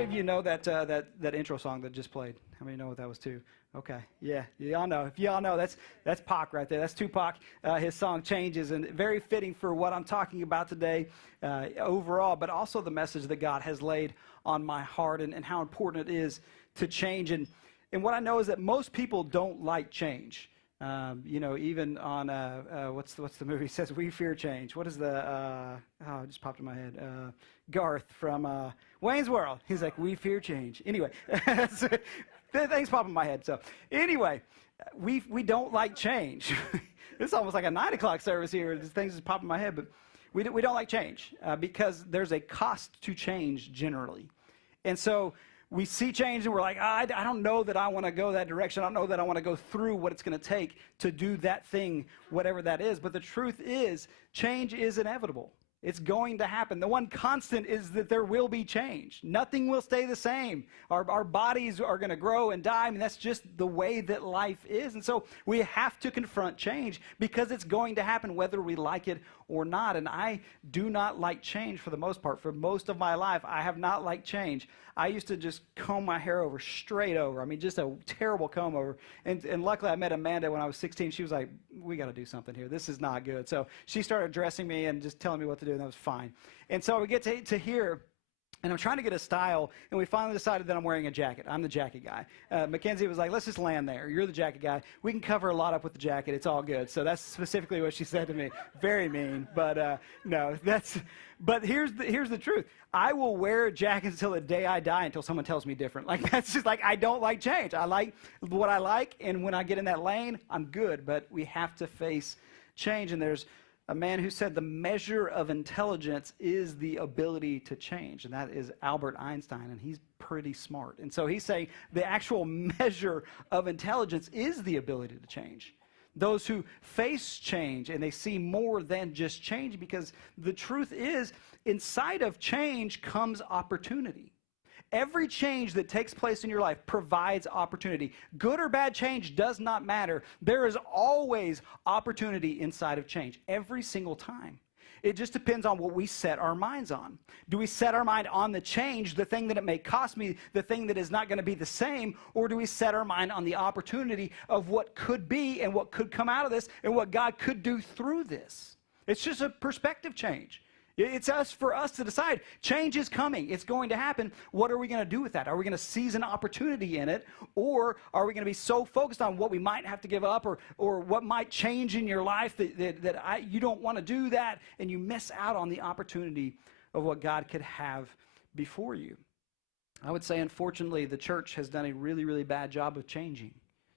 many of you know that intro song that just played? How many know what that was too? Okay, yeah, y'all know. If y'all know, that's Pac right there. That's Tupac. His song Changes, and very fitting for what I'm talking about today overall, but also the message that God has laid on my heart and how important it is to change. And what I know is that most people don't like change. Even on what's the movie? It says we fear change. What is the? It just popped in my head. Garth from Wayne's World. He's like, we fear change. Anyway, things pop in my head. So anyway, we don't like change. It's almost like a 9 o'clock service here. Things just pop in my head, but we don't like change because there's a cost to change generally, and so. We see change and we're like, I don't know that I want to go that direction. I don't know that I want to go through what it's going to take to do that thing, whatever that is. But the truth is, change is inevitable. It's going to happen. The one constant is that there will be change. Nothing will stay the same. Our bodies are going to grow and die. I mean, that's just the way that life is. And so we have to confront change because it's going to happen whether we like it or not. And I do not like change for the most part. For most of my life, I have not liked change. I used to just comb my hair over, straight over. I mean, just a terrible comb over. And luckily, I met Amanda when I was 16. She was like, we got to do something here. This is not good. So she started dressing me and just telling me what to do, and that was fine. And so we get to here, and I'm trying to get a style, and we finally decided that I'm wearing a jacket. I'm the jacket guy. Mackenzie was like, let's just land there. You're the jacket guy. We can cover a lot up with the jacket. It's all good. So that's specifically what she said to me. Very mean, but no, but here's the truth. I will wear a jacket until the day I die until someone tells me different. Like, that's just like, I don't like change. I like what I like, and when I get in that lane, I'm good, but we have to face change, and there's a man who said the measure of intelligence is the ability to change, and that is Albert Einstein, and he's pretty smart. And so he's saying the actual measure of intelligence is the ability to change. Those who face change, and they see more than just change, because the truth is, inside of change comes opportunity. Every change that takes place in your life provides opportunity. Good or bad change does not matter. There is always opportunity inside of change, every single time. It just depends on what we set our minds on. Do we set our mind on the change, the thing that it may cost me, the thing that is not going to be the same, or do we set our mind on the opportunity of what could be and what could come out of this and what God could do through this? It's just a perspective change. It's for us to decide. Change is coming. It's going to happen. What are we going to do with that? Are we going to seize an opportunity in it? Or are we going to be so focused on what we might have to give up or what might change in your life that you don't want to do that, and you miss out on the opportunity of what God could have before you? I would say, unfortunately, the church has done a really, really bad job of changing.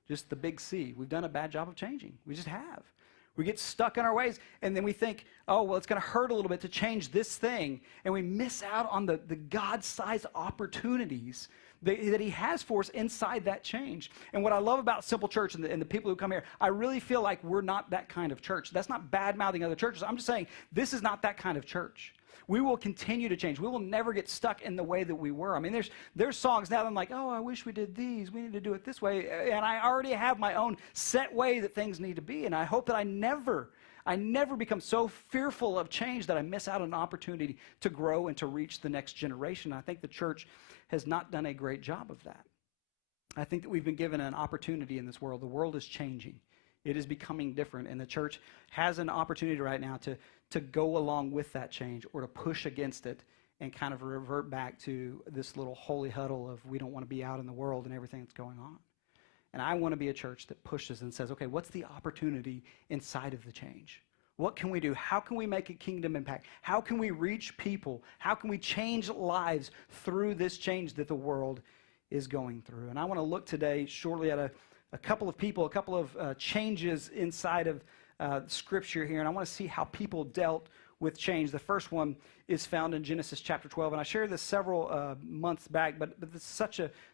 Just the big C. We've done a bad job of changing. We just have. We get stuck in our ways, and then we think, oh, well, it's going to hurt a little bit to change this thing, and we miss out on the God-sized opportunities that he has for us inside that change. And what I love about Simple Church and the people who come here, I really feel like we're not that kind of church. That's not bad-mouthing other churches. I'm just saying this is not that kind of church. We will continue to change. We will never get stuck in the way that we were. I mean, there's songs now that I'm like, oh, I wish we did these. We need to do it this way. And I already have my own set way that things need to be. And I hope that I never become so fearful of change that I miss out on an opportunity to grow and to reach the next generation. I think the church has not done a great job of that. I think that we've been given an opportunity in this world. The world is changing. It is becoming different, and the church has an opportunity right now to go along with that change or to push against it and kind of revert back to this little holy huddle of we don't want to be out in the world and everything that's going on. And I want to be a church that pushes and says, okay, what's the opportunity inside of the change? What can we do? How can we make a kingdom impact? How can we reach people? How can we change lives through this change that the world is going through? And I want to look today shortly at a couple of people, a couple of changes inside of Scripture here, and I want to see how people dealt with change. The first one is found in Genesis chapter 12, and I shared this several months back, but it's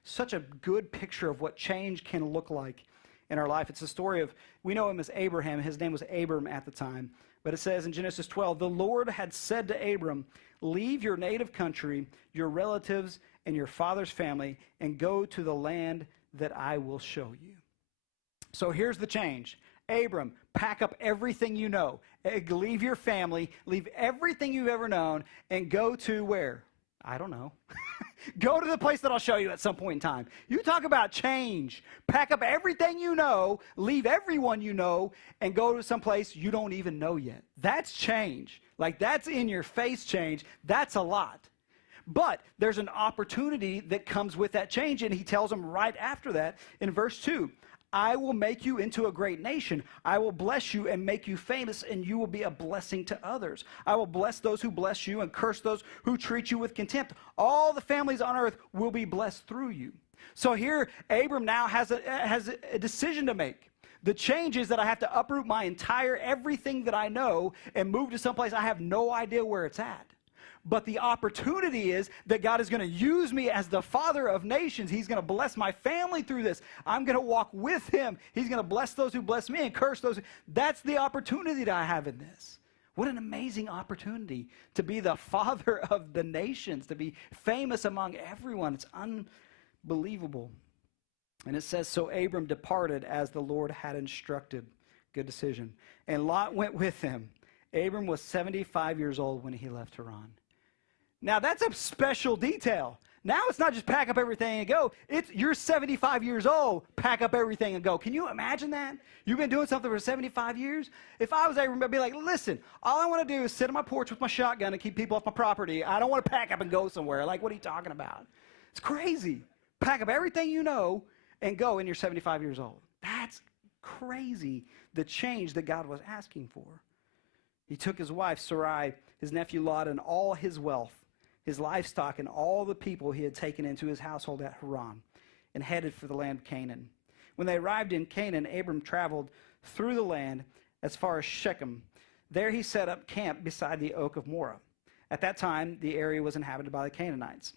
such a good picture of what change can look like in our life. It's the story of, we know him as Abraham. His name was Abram at the time, but it says in Genesis 12, the Lord had said to Abram, leave your native country, your relatives, and your father's family, and go to the land that I will show you. So here's the change. Abram, pack up everything you know. Leave your family, leave everything you've ever known, and go to where? I don't know. Go to the place that I'll show you at some point in time. You talk about change. Pack up everything you know, leave everyone you know, and go to some place you don't even know yet. That's change. Like, that's in your face change. That's a lot. But there's an opportunity that comes with that change, and he tells them right after that in verse 2, I will make you into a great nation. I will bless you and make you famous, and you will be a blessing to others. I will bless those who bless you and curse those who treat you with contempt. All the families on earth will be blessed through you. So here, Abram now has a decision to make. The change is that I have to uproot my entire everything that I know and move to someplace I have no idea where it's at. But the opportunity is that God is going to use me as the father of nations. He's going to bless my family through this. I'm going to walk with him. He's going to bless those who bless me and curse those. That's the opportunity that I have in this. What an amazing opportunity to be the father of the nations, to be famous among everyone. It's unbelievable. And it says, so Abram departed as the Lord had instructed. Good decision. And Lot went with him. Abram was 75 years old when he left Haran. Now, that's a special detail. Now it's not just pack up everything and go. You're 75 years old, pack up everything and go. Can you imagine that? You've been doing something for 75 years? If I was Abram, I'd be like, listen, all I want to do is sit on my porch with my shotgun and keep people off my property. I don't want to pack up and go somewhere. Like, what are you talking about? It's crazy. Pack up everything you know and go, and you're 75 years old. That's crazy, the change that God was asking for. He took his wife, Sarai, his nephew Lot, and all his wealth, his livestock, and all the people he had taken into his household at Haran, and headed for the land of Canaan. When they arrived in Canaan, Abram traveled through the land as far as Shechem. There he set up camp beside the oak of Moreh. At that time, the area was inhabited by the Canaanites.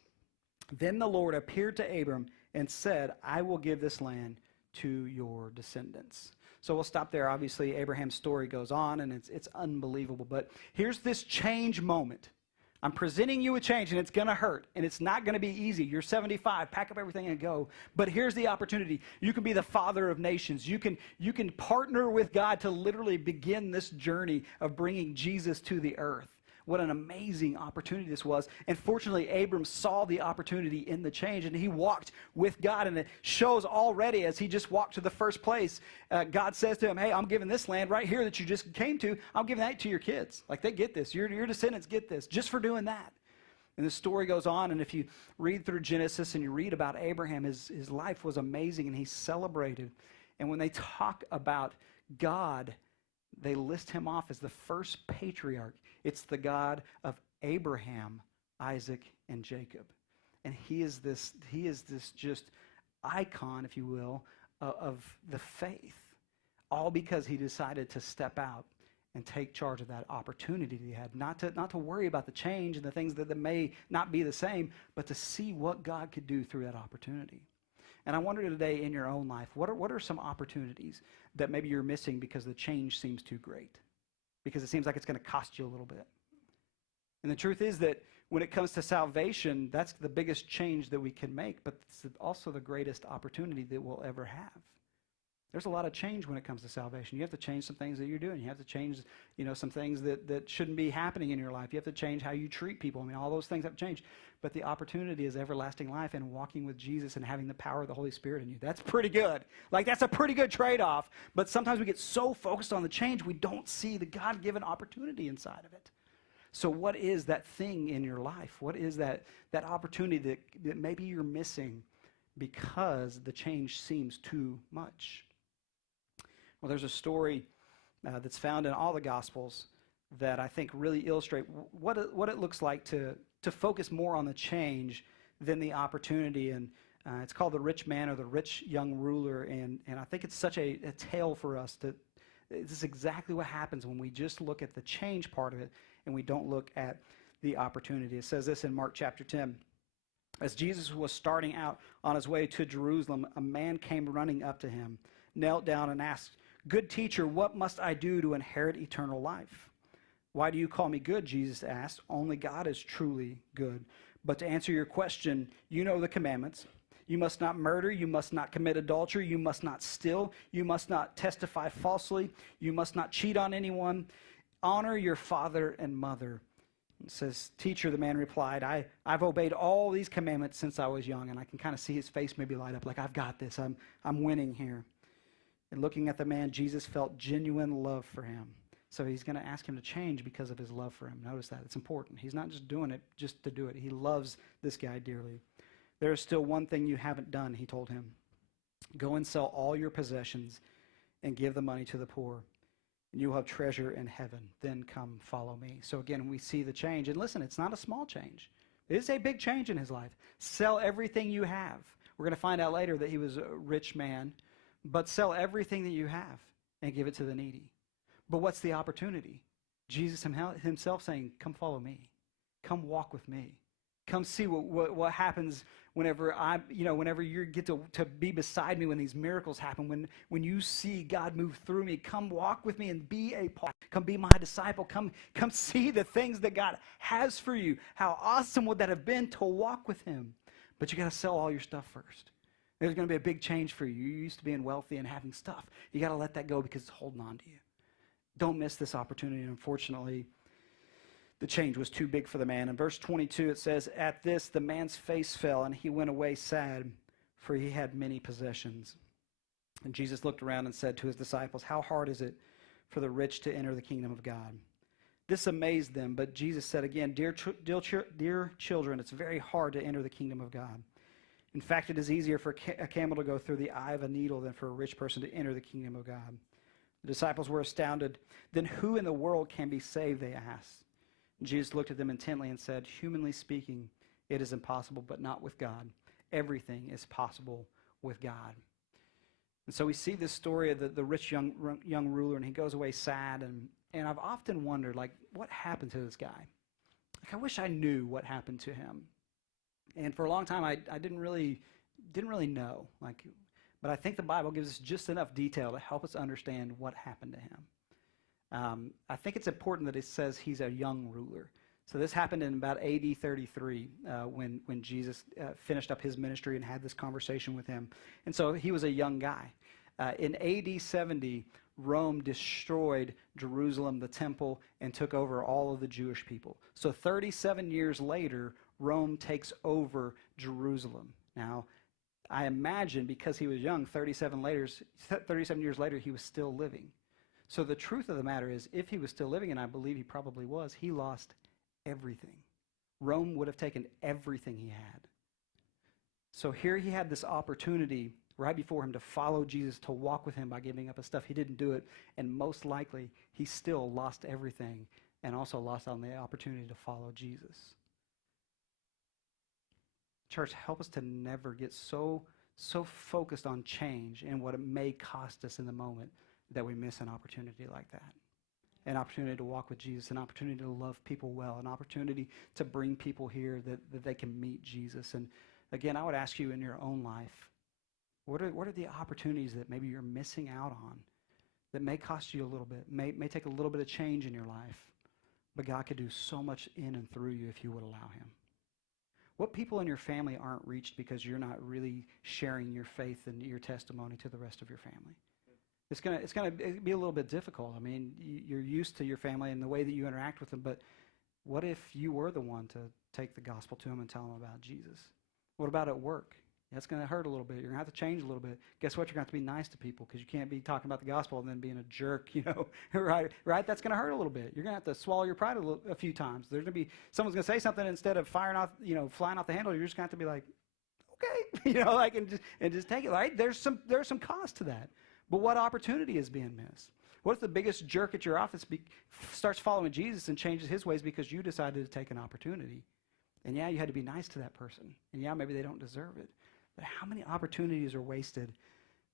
Then the Lord appeared to Abram and said, I will give this land to your descendants. So we'll stop there. Obviously, Abraham's story goes on, and it's unbelievable. But here's this change moment. I'm presenting you a change, and it's going to hurt, and it's not going to be easy. You're 75. Pack up everything and go. But here's the opportunity. You can be the father of nations. You can partner with God to literally begin this journey of bringing Jesus to the earth. What an amazing opportunity this was. And fortunately, Abram saw the opportunity in the change, and he walked with God. And it shows already as he just walked to the first place, God says to him, hey, I'm giving this land right here that you just came to, I'm giving that to your kids. Like, they get this. Your descendants get this just for doing that. And the story goes on, and if you read through Genesis and you read about Abraham, his life was amazing, and he celebrated. And when they talk about God, they list him off as the first patriarch. It's the God of Abraham, Isaac, and Jacob. And he is this just icon, if you will, of the faith. All because he decided to step out and take charge of that opportunity he had. Not to worry about the change and the things that may not be the same, but to see what God could do through that opportunity. And I wonder today in your own life, what are some opportunities that maybe you're missing because the change seems too great? Because it seems like it's going to cost you a little bit. And the truth is that when it comes to salvation, that's the biggest change that we can make, but it's also the greatest opportunity that we'll ever have. There's a lot of change when it comes to salvation. You have to change some things that you're doing. You have to change, some things that shouldn't be happening in your life. You have to change how you treat people. I mean, all those things have changed. But the opportunity is everlasting life and walking with Jesus and having the power of the Holy Spirit in you. That's pretty good. Like, that's a pretty good trade-off. But sometimes we get so focused on the change, we don't see the God-given opportunity inside of it. So what is that thing in your life? What is that opportunity that maybe you're missing because the change seems too much? Well, there's a story that's found in all the Gospels that I think really illustrate what it looks like to focus more on the change than the opportunity. And it's called The Rich Man or the Rich Young Ruler. And I think it's such a tale for us. This is exactly what happens when we just look at the change part of it and we don't look at the opportunity. It says this in Mark chapter 10. As Jesus was starting out on his way to Jerusalem, a man came running up to him, knelt down and asked, "Good teacher, what must I do to inherit eternal life?" "Why do you call me good?" Jesus asked. "Only God is truly good. But to answer your question, you know the commandments. You must not murder. You must not commit adultery. You must not steal. You must not testify falsely. You must not cheat on anyone. Honor your father and mother." It says, "Teacher," the man replied, I've obeyed all these commandments since I was young." And I can kind of see his face maybe light up like, "I've got this. I'm winning here." And looking at the man, Jesus felt genuine love for him. So he's going to ask him to change because of his love for him. Notice that. It's important. He's not just doing it just to do it. He loves this guy dearly. "There is still one thing you haven't done," he told him. "Go and sell all your possessions and give the money to the poor, and you will have treasure in heaven. Then come follow me." So again, we see the change. And listen, it's not a small change. It is a big change in his life. Sell everything you have. We're going to find out later that he was a rich man. But sell everything that you have and give it to the needy. But what's the opportunity? Jesus himself saying, "Come follow me. Come walk with me. Come see what happens whenever whenever you get to be beside me when these miracles happen, when you see God move through me. Come walk with me and be a part. Come be my disciple. Come see the things that God has for you. How awesome would that have been to walk with him? But you got to sell all your stuff first. There's going to be a big change for you. You used to being wealthy and having stuff. You got to let that go because it's holding on to you. Don't miss this opportunity. Unfortunately, the change was too big for the man. In verse 22, it says, "At this, the man's face fell, and he went away sad, for he had many possessions." And Jesus looked around and said to his disciples, "How hard is it for the rich to enter the kingdom of God?" This amazed them, but Jesus said again, Dear children, it's very hard to enter the kingdom of God. In fact, it is easier for a camel to go through the eye of a needle than for a rich person to enter the kingdom of God." The disciples were astounded. "Then who in the world can be saved?" they asked. Jesus looked at them intently and said, "Humanly speaking, it is impossible, but not with God. Everything is possible with God." And so we see this story of the rich young ruler, and he goes away sad. And I've often wondered, like, what happened to this guy? Like, I wish I knew what happened to him. And for a long time, I didn't really know. But I think the Bible gives us just enough detail to help us understand what happened to him. I think it's important that it says he's a young ruler. So this happened in about AD 33 when Jesus finished up his ministry and had this conversation with him. And so he was a young guy. In AD 70, Rome destroyed Jerusalem, the temple, and took over all of the Jewish people. So 37 years later, Rome takes over Jerusalem. Now, I imagine because he was young, 37 years later, he was still living. So the truth of the matter is, if he was still living, and I believe he probably was, he lost everything. Rome would have taken everything he had. So here he had this opportunity right before him to follow Jesus, to walk with him by giving up his stuff. He didn't do it, and most likely he still lost everything and also lost on the opportunity to follow Jesus. Church, help us to never get so focused on change and what it may cost us in the moment that we miss an opportunity like that. An opportunity to walk with Jesus, an opportunity to love people well, an opportunity to bring people here that they can meet Jesus. And again, I would ask you in your own life, what are the opportunities that maybe you're missing out on that may cost you a little bit, may take a little bit of change in your life, but God could do so much in and through you if you would allow him? What people in your family aren't reached because you're not really sharing your faith and your testimony to the rest of your family? It's gonna be a little bit difficult. I mean, you're used to your family and the way that you interact with them, but what if you were the one to take the gospel to them and tell them about Jesus? What about at work? That's going to hurt a little bit. You're going to have to change a little bit. Guess what? You're going to have to be nice to people because you can't be talking about the gospel and then being a jerk, right? That's going to hurt a little bit. You're going to have to swallow your pride a few times. There's going to be, someone's going to say something, instead of flying off the handle, you're just going to have to be like, okay, and just take it, right? There's some cost to that. But what opportunity is being missed? What if the biggest jerk at your office starts following Jesus and changes his ways because you decided to take an opportunity? And yeah, you had to be nice to that person. And yeah, maybe they don't deserve it. But how many opportunities are wasted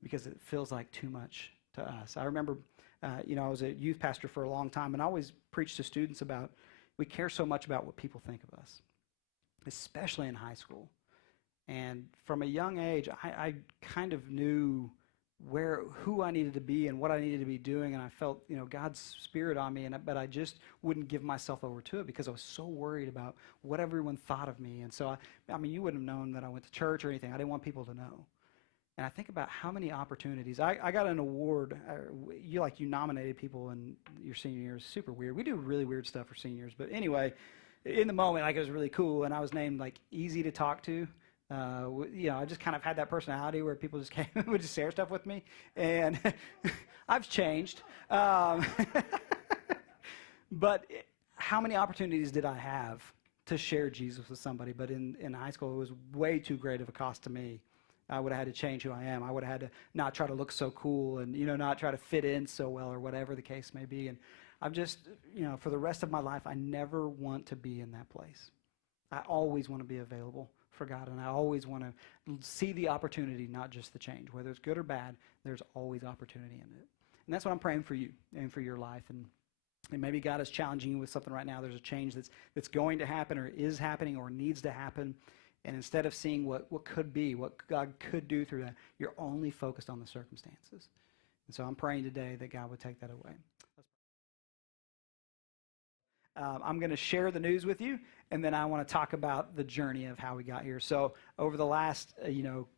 because it feels like too much to us? I remember, I was a youth pastor for a long time, and I always preached to students about, we care so much about what people think of us, especially in high school. And from a young age, I kind of knew who I needed to be and what I needed to be doing, and I felt God's Spirit on me, but I just wouldn't give myself over to it because I was so worried about what everyone thought of me. And so you wouldn't have known that I went to church or anything. I didn't want people to know. And I think about how many opportunities. I got an award. You nominated people in your senior year. It's super weird. We do really weird stuff for seniors, but anyway, in the moment, like, it was really cool, and I was named, like, easy to talk to. I just kind of had that personality where people just came would just share stuff with me, and I've changed. But how many opportunities did I have to share Jesus with somebody? But in high school, it was way too great of a cost to me. I would have had to change who I am. I would have had to not try to look so cool and, not try to fit in so well or whatever the case may be. And I'm just, for the rest of my life, I never want to be in that place. I always want to be available for God, and I always want to see the opportunity, not just the change. Whether it's good or bad, there's always opportunity in it. And that's what I'm praying for you and for your life. And maybe God is challenging you with something right now. There's a change that's going to happen or is happening or needs to happen. And instead of seeing what could be, what God could do through that, you're only focused on the circumstances. And so I'm praying today that God would take that away. I'm going to share the news with you, and then I want to talk about the journey of how we got here. So over the last,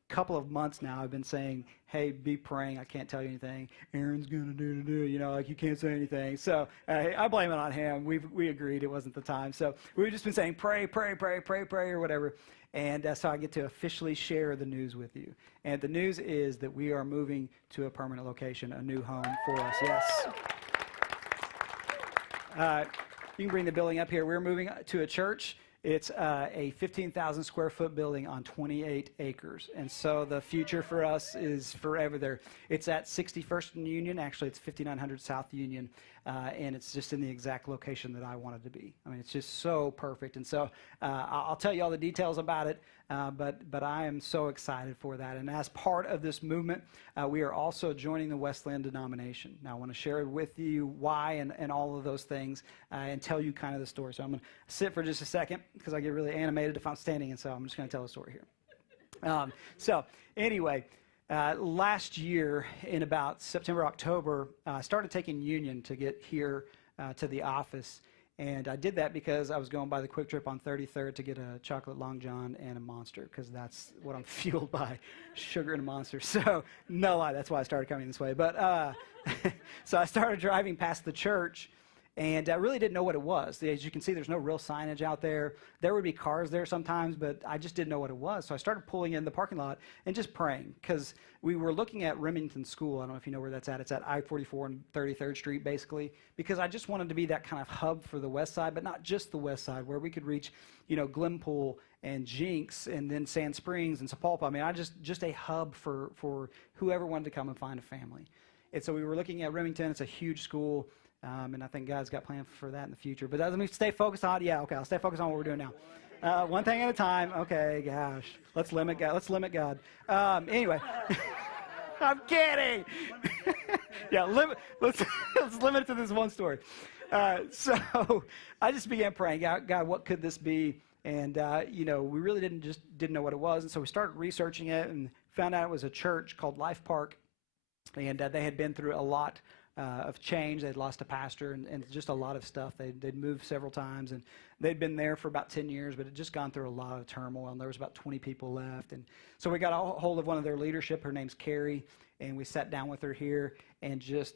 couple of months now, I've been saying, hey, be praying. I can't tell you anything. Aaron's going to do, you can't say anything. So I blame it on him. We agreed it wasn't the time. So we've just been saying, pray, or whatever. And so I get to officially share the news with you. And the news is that we are moving to a permanent location, a new home for us. Yes. You can bring the building up here. We're moving to a church. It's a 15,000 square foot building on 28 acres. And so the future for us is forever there. It's at 61st and Union. Actually, it's 5900 South Union. And it's just in the exact location that I wanted to be. I mean, it's just so perfect. And so I'll tell you all the details about it, but I am so excited for that. And as part of this movement, we are also joining the Wesleyan denomination. Now, I want to share with you why and all of those things and tell you kind of the story. So I'm going to sit for just a second because I get really animated if I'm standing, and so I'm just going to tell a story here. Anyway, last year in about September, October, I started taking Union to get here to the office. And I did that because I was going by the Quick Trip on 33rd to get a chocolate Long John and a Monster, because that's what I'm fueled by, sugar and a Monster. So, no lie, that's why I started coming this way. But so I started driving past the church, and I really didn't know what it was. As you can see, there's no real signage out there. There would be cars there sometimes, but I just didn't know what it was. So I started pulling in the parking lot and just praying, because we were looking at Remington School. I don't know if you know where that's at. It's at I-44 and 33rd Street, basically, because I just wanted to be that kind of hub for the west side, but not just the west side, where we could reach, Glenpool and Jinx and then Sand Springs and Sapulpa. I mean, just a hub for whoever wanted to come and find a family. And so we were looking at Remington. It's a huge school. And I think God's got plans for that in the future. But let me stay focused on it. Yeah, okay, I'll stay focused on what we're doing now. One thing at a time. Okay, gosh. Let's limit God. Anyway. I'm kidding. Yeah, let's limit it to this one story. So I just began praying, God, what could this be? And, we really didn't know what it was. And so we started researching it and found out it was a church called Life Park. And they had been through a lot of change. They'd lost a pastor and just a lot of stuff. They'd moved several times, and they'd been there for about 10 years, but had just gone through a lot of turmoil, and there was about 20 people left. And so we got a hold of one of their leadership. Her name's Carrie, and we sat down with her here and just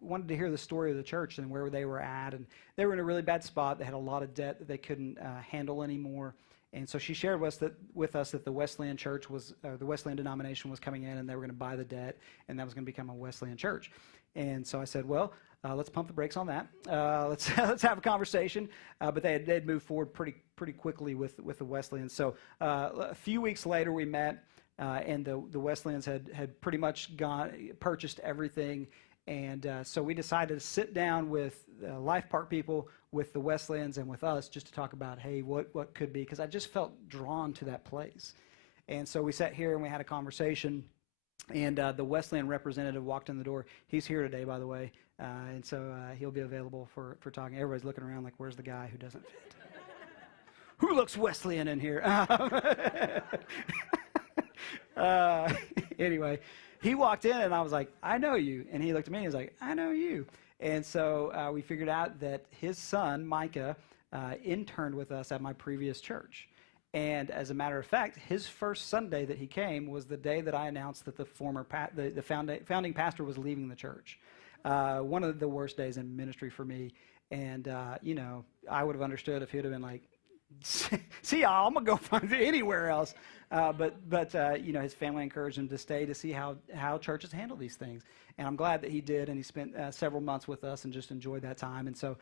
wanted to hear the story of the church and where they were at. And they were in a really bad spot. They had a lot of debt that they couldn't handle anymore. And so she shared with us that the Wesleyan church was, the Wesleyan denomination was coming in, and they were going to buy the debt, and that was going to become a Wesleyan church. And so I said, well, let's pump the brakes on that. Let's have a conversation. But they'd moved forward pretty quickly with the Wesleyans. So a few weeks later we met, and the Wesleyans had pretty much purchased everything. And so we decided to sit down with Life Park people, with the Wesleyans, and with us, just to talk about, hey, what could be? Because I just felt drawn to that place. And so we sat here and we had a conversation. And the Wesleyan representative walked in the door. He's here today, by the way. And so he'll be available for talking. Everybody's looking around like, where's the guy who doesn't fit? Who looks Wesleyan in here? Anyway, he walked in, and I was like, I know you. And he looked at me and he was like, I know you. And so we figured out that his son, Micah, interned with us at my previous church. And as a matter of fact, his first Sunday that he came was the day that I announced that the founding pastor was leaving the church. One of the worst days in ministry for me. And, I would have understood if he'd have been like, see y'all, I'm going to go find it anywhere else. But his family encouraged him to stay to see how churches handle these things. And I'm glad that he did, and he spent several months with us and just enjoyed that time. And so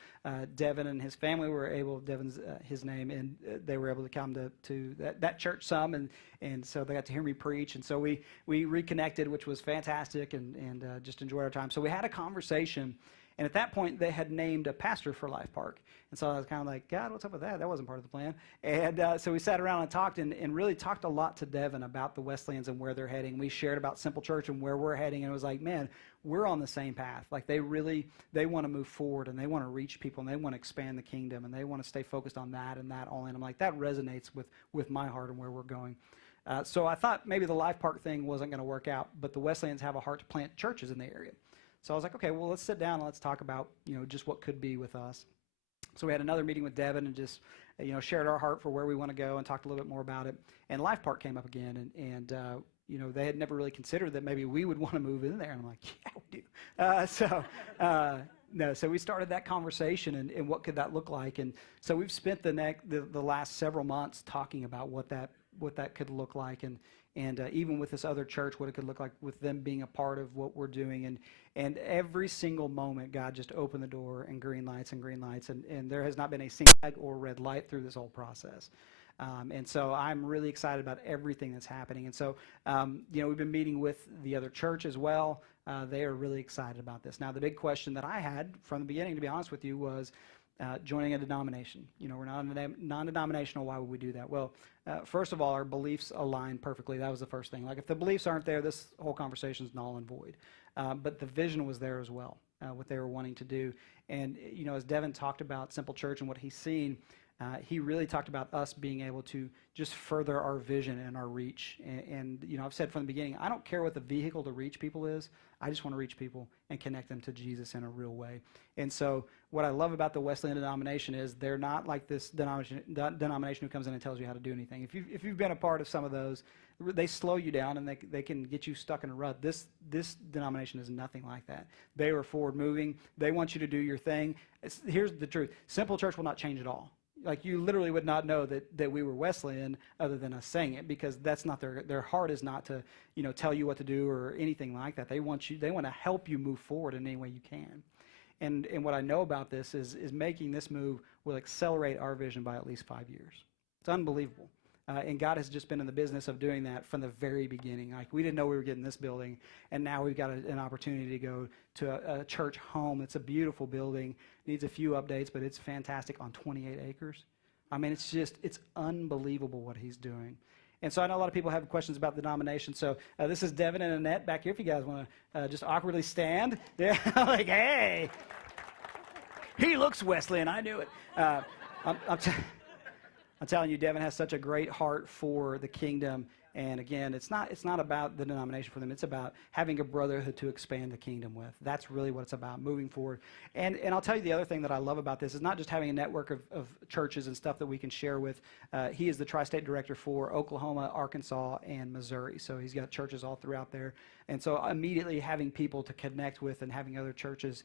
Devin and his family were able, Devin's his name, and they were able to come to that church some, and so they got to hear me preach. And so we reconnected, which was fantastic, and just enjoyed our time. So we had a conversation, and at that point they had named a pastor for Life Park. And so I was kind of like, God, what's up with that? That wasn't part of the plan. And so we sat around and talked and really talked a lot to Devin about the Wesleyans and where they're heading. We shared about Simple Church and where we're heading. And it was like, man, we're on the same path. Like they want to move forward, and they want to reach people, and they want to expand the kingdom, and they want to stay focused on that and that only. And I'm like, that resonates with my heart and where we're going. So I thought maybe the Life Park thing wasn't going to work out, but the Wesleyans have a heart to plant churches in the area. So I was like, okay, well, let's sit down and let's talk about, just what could be with us. So we had another meeting with Devin and just, shared our heart for where we want to go and talked a little bit more about it. And Life Park came up again, and they had never really considered that maybe we would want to move in there. And I'm like, yeah, we do. So we started that conversation and what could that look like. And so we've spent the last several months talking about what that could look like, and even with this other church, what it could look like with them being a part of what we're doing. And every single moment, God just opened the door and green lights, and there has not been a single flag or red light through this whole process. And so I'm really excited about everything that's happening. And so, we've been meeting with the other church as well. They are really excited about this. Now, the big question that I had from the beginning, to be honest with you, was joining a denomination. We're not non-denominational. Why would we do that? Well, first of all, our beliefs align perfectly. That was the first thing. Like if the beliefs aren't there, this whole conversation is null and void. But the vision was there as well, what they were wanting to do. And, as Devin talked about Simple Church and what he's seen, he really talked about us being able to just further our vision and our reach. And I've said from the beginning, I don't care what the vehicle to reach people is. I just want to reach people and connect them to Jesus in a real way. And so what I love about the Wesleyan denomination is they're not like this denomination who comes in and tells you how to do anything. If you've been a part of some of those, they slow you down and they can get you stuck in a rut. This denomination is nothing like that. They are forward moving. They want you to do your thing. Here's the truth. Simple Church will not change at all. Like you literally would not know that we were Wesleyan other than us saying it, because that's not their heart is not to tell you what to do or anything like that. They want to help you move forward in any way you can. And what I know about this is making this move will accelerate our vision by at least 5 years. It's unbelievable. And God has just been in the business of doing that from the very beginning. Like we didn't know we were getting this building, and now we've got an opportunity to go to a church home. It's a beautiful building. Needs a few updates, but it's fantastic on 28 acres. I mean, it's unbelievable what he's doing. And so I know a lot of people have questions about the denomination. So this is Devin and Annette back here if you guys want to just awkwardly stand. Yeah, like, hey, he looks Wesleyan. I knew it. I'm telling you, Devin has such a great heart for the kingdom. And again, it's not about the denomination for them. It's about having a brotherhood to expand the kingdom with. That's really what it's about, moving forward. And I'll tell you the other thing that I love about this is not just having a network of churches and stuff that we can share with. He is the tri-state director for Oklahoma, Arkansas, and Missouri. So he's got churches all throughout there. And so immediately having people to connect with and having other churches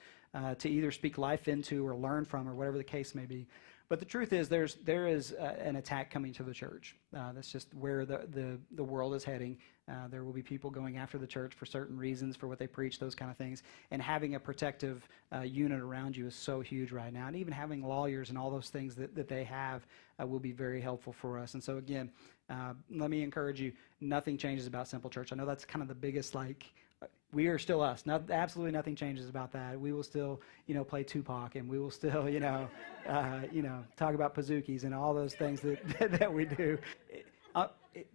to either speak life into or learn from or whatever the case may be. But the truth is there is an attack coming to the church. That's just where the world is heading. There will be people going after the church for certain reasons, for what they preach, those kind of things. And having a protective unit around you is so huge right now. And even having lawyers and all those things that they have will be very helpful for us. And so again, let me encourage you, nothing changes about Simple Church. I know that's kind of the biggest, we are still us. Absolutely nothing changes about that. We will still, play Tupac, and we will still, talk about Pazookies and all those things that we do.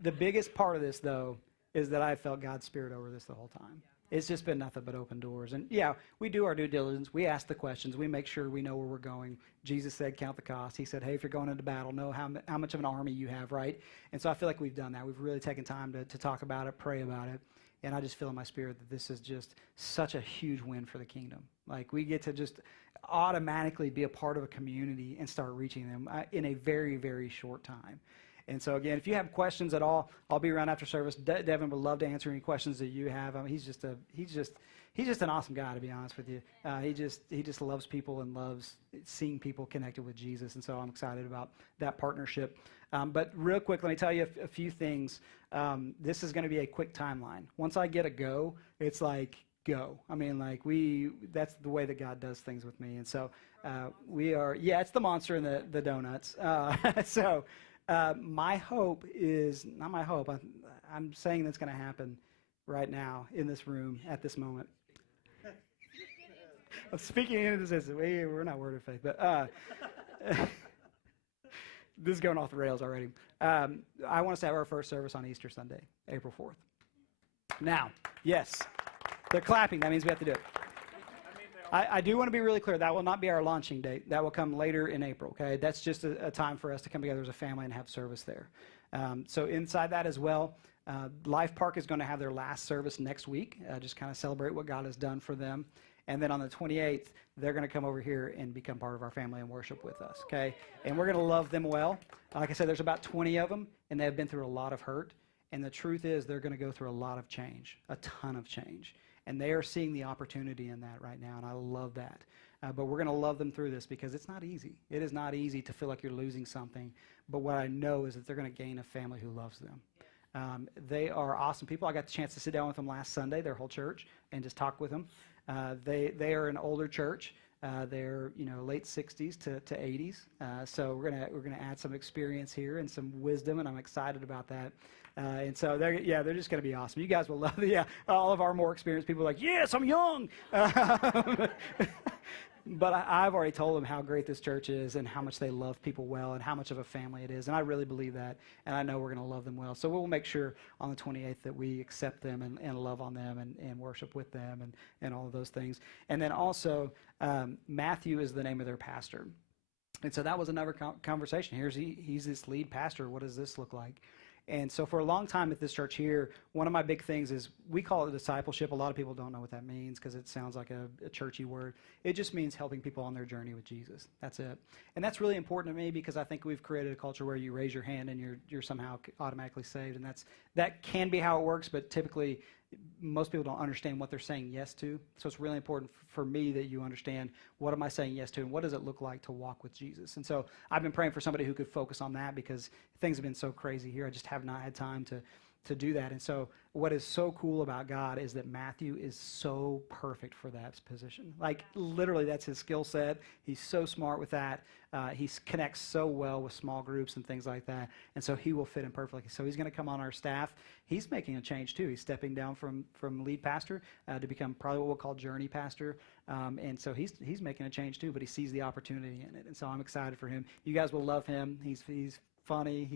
The biggest part of this, though, is that I felt God's Spirit over this the whole time. It's just been nothing but open doors. And yeah, we do our due diligence. We ask the questions. We make sure we know where we're going. Jesus said, count the cost. He said, hey, if you're going into battle, know how much of an army you have, right? And so I feel like we've done that. We've really taken time to talk about it, pray about it. And I just feel in my spirit that this is just such a huge win for the kingdom. Like we get to just automatically be a part of a community and start reaching them in a very, very short time. And so again, if you have questions at all, I'll be around after service. Devin would love to answer any questions that you have. I mean, he's just an awesome guy, to be honest with you. He just loves people and loves seeing people connected with Jesus, and so I'm excited about that partnership. But real quick, let me tell you a few things. This is going to be a quick timeline. Once I get a go, it's like go. I mean, like that's the way that God does things with me, and so we are. Yeah, it's the monster and the donuts. So my hope is not my hope. I'm saying that's going to happen right now in this room at this moment. I'm speaking into this. We're not word of faith, but this is going off the rails already. I want us to have our first service on Easter Sunday, April 4th. Now, yes, they're clapping. That means we have to do it. I do want to be really clear. That will not be our launching date. That will come later in April, okay? That's just a time for us to come together as a family and have service there. So inside that as well, Life Park is going to have their last service next week, just kind of celebrate what God has done for them. And then on the 28th, they're going to come over here and become part of our family and worship with us, okay? And we're going to love them well. Like I said, there's about 20 of them, and they've been through a lot of hurt. And the truth is they're going to go through a lot of change, a ton of change. And they are seeing the opportunity in that right now, and I love that. But we're going to love them through this because it's not easy. It is not easy to feel like you're losing something. But what I know is that they're going to gain a family who loves them. They are awesome people. I got the chance to sit down with them last Sunday, their whole church, and just talk with them. They are an older church. They're late 60s to 80s. So we're gonna add some experience here and some wisdom, and I'm excited about that. And so they're just gonna be awesome. You guys will love it. Yeah, all of our more experienced people are like, yes, I'm young. But I've already told them how great this church is and how much they love people well and how much of a family it is. And I really believe that. And I know we're going to love them well. So we'll make sure on the 28th that we accept them and love on them and worship with them and all of those things. And then also, Matthew is the name of their pastor. And so that was another conversation. He's this lead pastor. What does this look like? And so for a long time at this church here, one of my big things is we call it discipleship. A lot of people don't know what that means because it sounds like a churchy word. It just means helping people on their journey with Jesus. That's it. And that's really important to me because I think we've created a culture where you raise your hand and you're somehow automatically saved. And that can be how it works, but typically most people don't understand what they're saying yes to. So it's really important for me that you understand what am I saying yes to and what does it look like to walk with Jesus. And so I've been praying for somebody who could focus on that because things have been so crazy here. I just have not had time to do that. And so what is so cool about God is that Matthew is so perfect for that position. Like literally that's his skill set. He's so smart with that. He connects so well with small groups and things like that. And so he will fit in perfectly. So he's going to come on our staff. He's making a change too. He's stepping down from lead pastor to become probably what we'll call journey pastor. And so he's making a change too, but he sees the opportunity in it. And so I'm excited for him. You guys will love him. He's funny.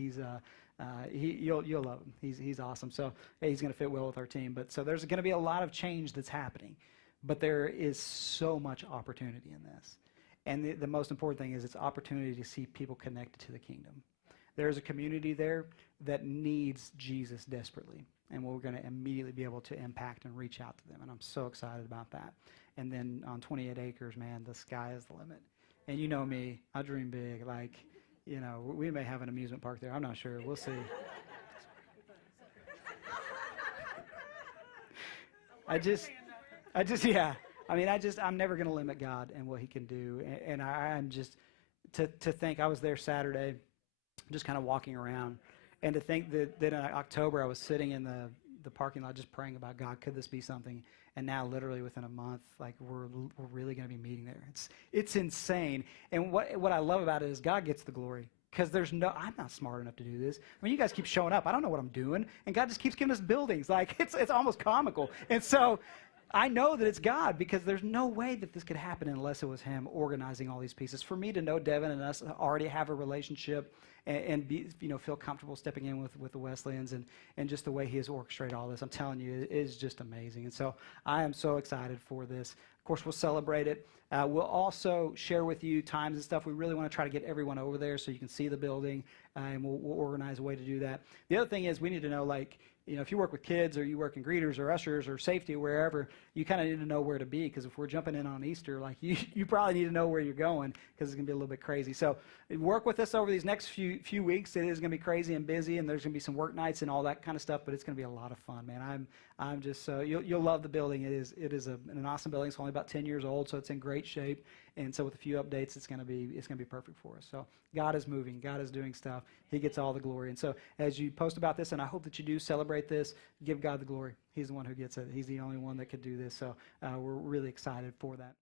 You'll love him. He's awesome. So he's going to fit well with our team. But so there's going to be a lot of change that's happening, but there is so much opportunity in this. And the most important thing is it's opportunity to see people connected to the kingdom. There's a community there that needs Jesus desperately, and we're going to immediately be able to impact and reach out to them. And I'm so excited about that. And then on 28 acres, man, the sky is the limit. And you know me, I dream big. Like, we may have an amusement park there. I'm not sure. We'll see. I'm never going to limit God and what he can do. And I'm just, to think I was there Saturday, just kind of walking around, and to think that in October I was sitting in the parking lot just praying about God, could this be something? And now literally within a month, like we're really going to be meeting there. It's insane. And what I love about it is God gets the glory. Because I'm not smart enough to do this. I mean, you guys keep showing up. I don't know what I'm doing. And God just keeps giving us buildings. Like, it's almost comical. And so I know that it's God because there's no way that this could happen unless it was him organizing all these pieces. For me to know Devin and us already have a relationship and be, feel comfortable stepping in with the Wesleyans and just the way he has orchestrated all this, I'm telling you, it is just amazing. And so I am so excited for this. Of course, we'll celebrate it. We'll also share with you times and stuff. We really want to try to get everyone over there so you can see the building, and we'll organize a way to do that. The other thing is we need to know, like, if you work with kids or you work in greeters or ushers or safety or wherever, you kind of need to know where to be, because if we're jumping in on Easter, like you probably need to know where you're going, because it's going to be a little bit crazy. So work with us over these next few weeks. It is going to be crazy and busy, and there's going to be some work nights and all that kind of stuff, but it's going to be a lot of fun, man. I'm just you'll love the building. It is an awesome building. It's only about 10 years old, so it's in great shape. And so with a few updates, it's going to be perfect for us. So God is moving. God is doing stuff. He gets all the glory. And so as you post about this, and I hope that you do celebrate this, give God the glory. He's the one who gets it. He's the only one that could do this. So we're really excited for that.